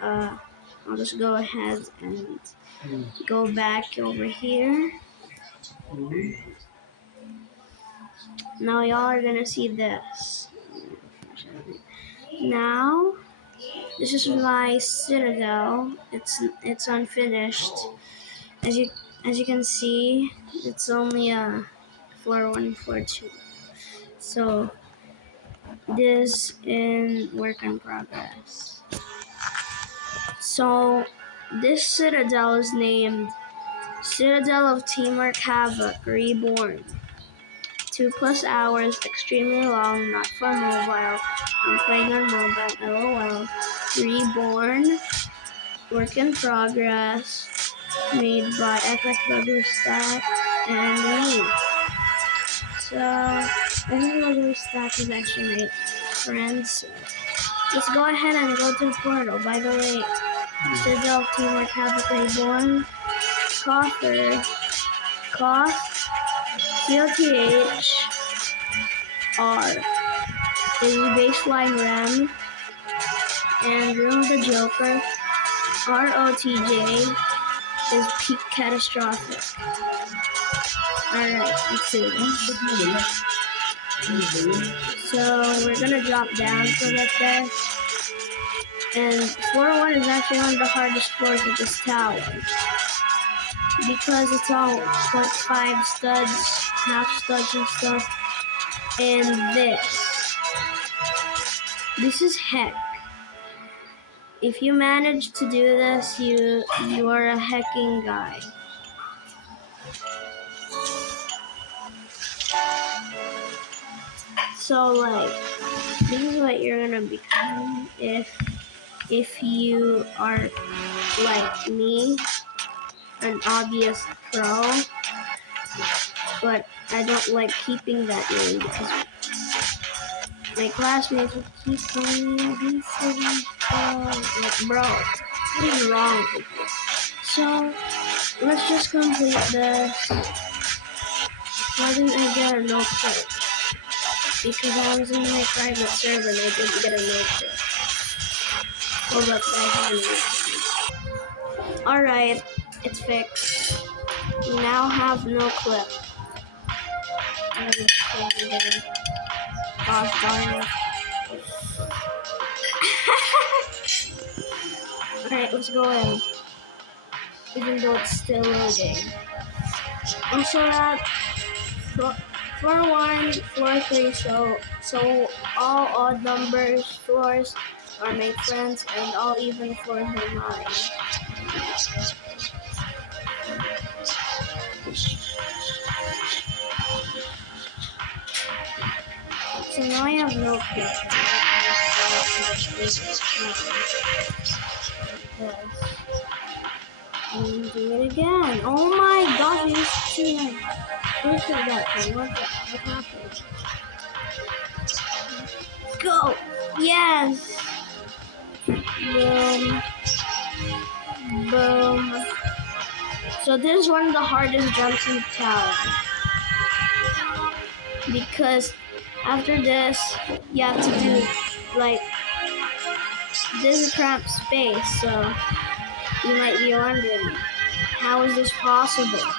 I'll just go ahead and go back over here. Now y'all are gonna see this. Now, this is my Citadel. It's unfinished. As you can see, it's only a floor 1, floor 2. So this in work in progress. So this Citadel is named Citadel of Teamwork Havoc Reborn. 2+ hours, extremely long, not for mobile. I'm playing on mobile, LOL. Reborn, work in progress, made by FX Stack and me. So, FX Stack is actually my friend. So let's go ahead and go to the portal. By the way, Citadel of Teamwork Havoc Reborn, Coffer, Cough, COTH, R is the baseline RAM, and Room of the Joker, ROTJ, is peak catastrophic. Alright, let's do this. So we're gonna drop down to get there. And floor 1 is actually one of the hardest floors of this tower, because it's all 0.5 studs, half studs and stuff. And this is heck. If you manage to do this, you are a hacking guy. So like, this is what you're gonna become if you are like me, an obvious pro. But I don't like keeping that name because my classmates would keep calling me obesity. Like, bro, what is wrong with you? So let's just complete this. Why didn't I get a no clip? Because I was in my private server and I didn't get a no clip. Hold up, guys. Alright, it's fixed. We now have no clip. Gosh darn it. Alright, let's go in. Even though it's still loading. Also that floor 1, floor 3, so all odd numbers floors are my friends and all even floors are mine. So now I have no clue. And do it again. Oh my god, you see who said that thing? What happened? Go! Yes! Boom. Boom. So this is one of the hardest jumps in the tower. Because after this, you have to do, like, this is a cramped space, so you might be wondering, how is this possible?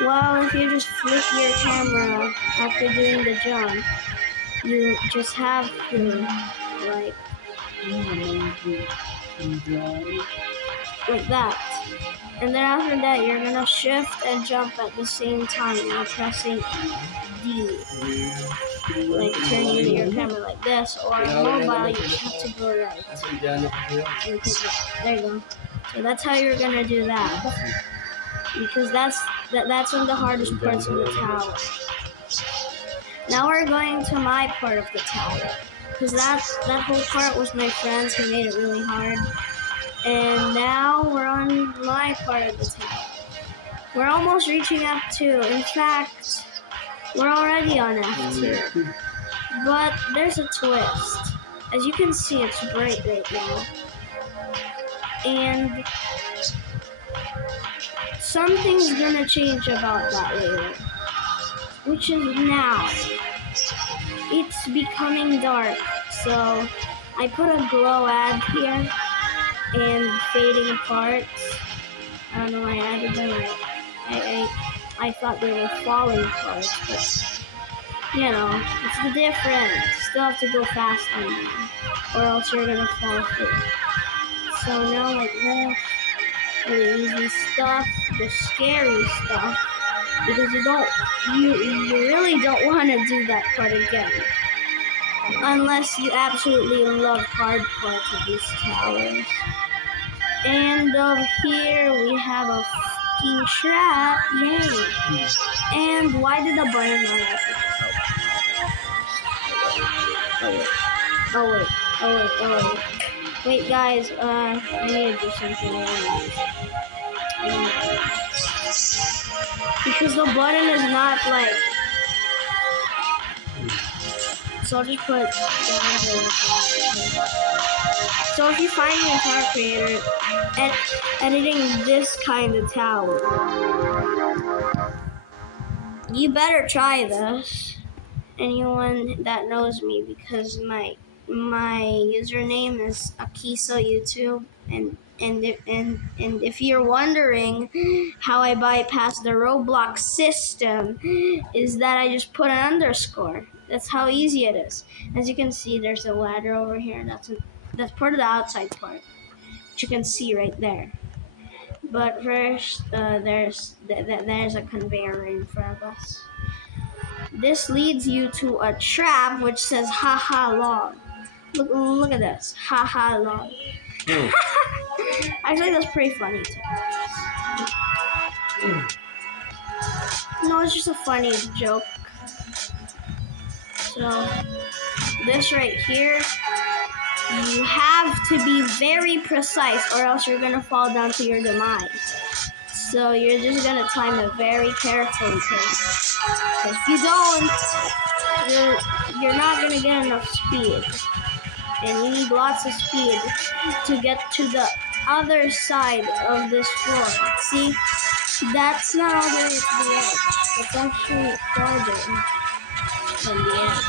Well, if you just flip your camera after doing the jump, you just have to, like that. And then after that, you're gonna shift and jump at the same time while pressing D. Like turning your camera like this, or mobile, you just have to go right. And there you go. So that's how you're gonna do that. Because that's one of the hardest parts of the tower. Now we're going to my part of the tower. Because that whole part was my friends who made it really hard. And now we're on my part of the tower. We're almost reaching F2. In fact, we're already on F2. But there's a twist. As you can see, it's bright right now. And something's gonna change about that later. Which is now. It's becoming dark. So I put a glow ad here. and fading apart. I don't know why I added them. I thought they were falling apart, but you know, it's the difference. Still have to go fast on them, or else you're gonna fall through. So now like this, the easy stuff, the scary stuff, because you really don't want to do that part again. Unless you absolutely love hard parts of these towers. And over here we have a fucking trap, yay! And why did the button not work? Oh wait. Wait guys, I need to do something. Because the button is not like... So I'll just put... So if you find your tower creator editing this kind of tower, you better try this. Anyone that knows me, because my username is Akiso YouTube, and if you're wondering how I bypass the Roblox system, is that I just put an underscore. That's how easy it is. As you can see, there's a ladder over here. That's part of the outside part, which you can see right there. But first, there's a conveyor in front of us. This leads you to a trap which says haha lol. Look at this. Haha lol. Actually, that's pretty funny too. No, it's just a funny joke. So, this right here, you have to be very precise or else you're gonna fall down to your demise. So you're just gonna time it very carefully. If you don't, you're not gonna get enough speed. And you need lots of speed to get to the other side of this floor. See, that's not all the way to the edge. It's actually farther than the edge.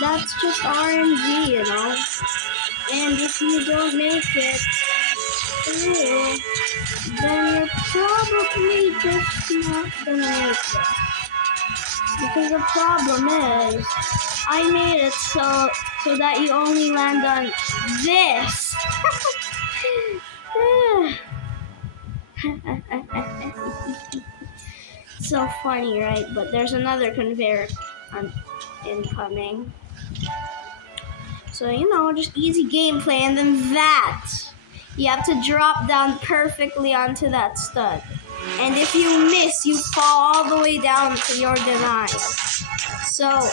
That's just RNG, you know? And if you don't make it through, then you're probably just not gonna make it. Because the problem is, I made it so that you only land on this. So funny, right? But there's another conveyor incoming. So, you know, just easy gameplay, and then that. You have to drop down perfectly onto that stud. And if you miss, you fall all the way down to your demise. So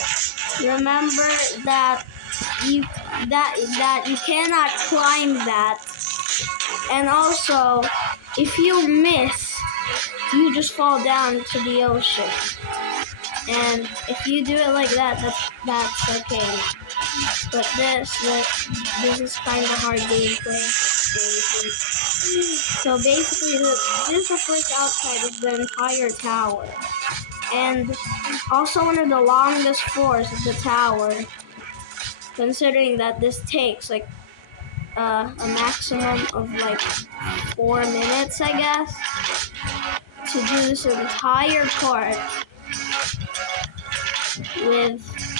remember that you cannot climb that. And also, if you miss, you just fall down to the ocean. And if you do it like that, that's okay. But this is kind of hard gameplay. So basically, this first outside is the entire tower, and also one of the longest floors of the tower. Considering that this takes like a maximum of like 4 minutes, I guess, to do this entire part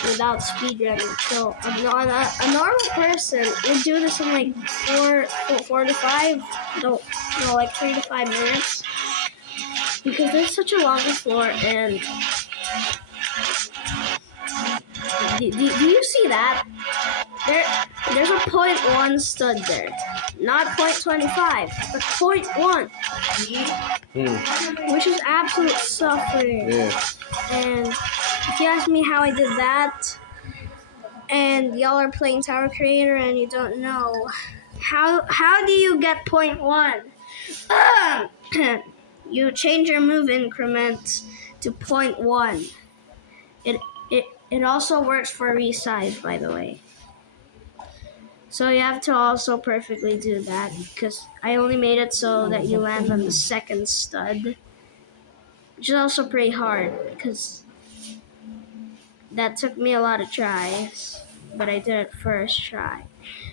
without speedrunning. So a normal person would do this in like 4 to 5, no, like 3 to 5 minutes, because there's such a long floor. And do you see that? There's a 0.1 stud there, not 0.25, but 0.1, which is absolute suffering. Yeah. And if you ask me how I did that, and y'all are playing Tower Creator and you don't know, how do you get 0.1? You change your move increment to 0.1. It also works for resize, by the way. So you have to also perfectly do that, because I only made it so that you land on the second stud, which is also pretty hard, because that took me a lot of tries. but I did it first try.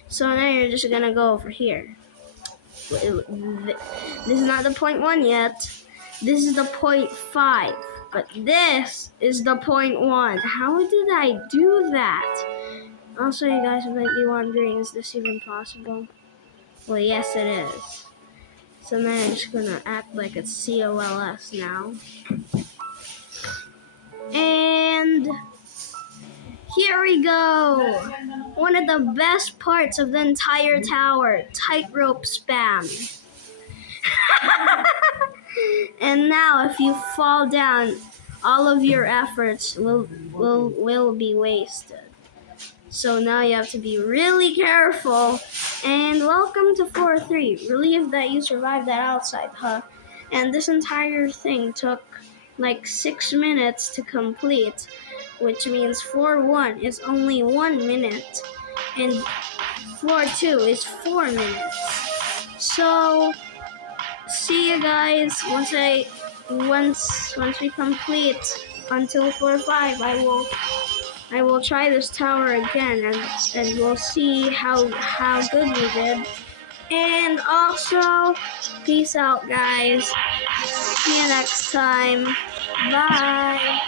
So now you're just gonna go over here. This is not the 0.1 yet. This is the 0.5, but this is the 0.1. How did I do that? Also, you guys might be wondering, is this even possible? Well, yes it is. So now I'm just gonna act like it's COLS now. And here we go! One of the best parts of the entire tower, tightrope spam. And now if you fall down, all of your efforts will be wasted. So now you have to be really careful. And welcome to floor 3. Relieved that you survived that outside, huh? And this entire thing took like 6 minutes to complete, which means floor 1 is only 1 minute and floor 2 is 4 minutes. So see you guys once we complete until floor 5. I will try this tower again, and we'll see how good we did. And also, peace out, guys. See you next time. Bye.